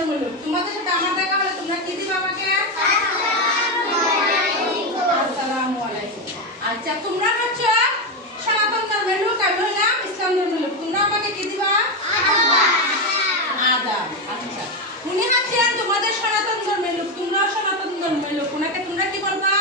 ধর্মের লোক। তোমাদের সাথে আমার দেখা হলে তোমরা কি দিবা আমাকে? আসসালামু আলাইকুম। আচ্ছা তোমরা হচ্ছে সনাতন ধর্মের লোক, আমি হলাম ইসলাম ধর্মের লোক। তোমরা আমাকে কি দিবা? আদাব। আচ্ছা উনি হচ্ছেন তোমাদের সনাতন ধর্মের লোক, তোমরাও সনাতন ধর্মের লোক। ওনাকে তোমরা কি বলবা?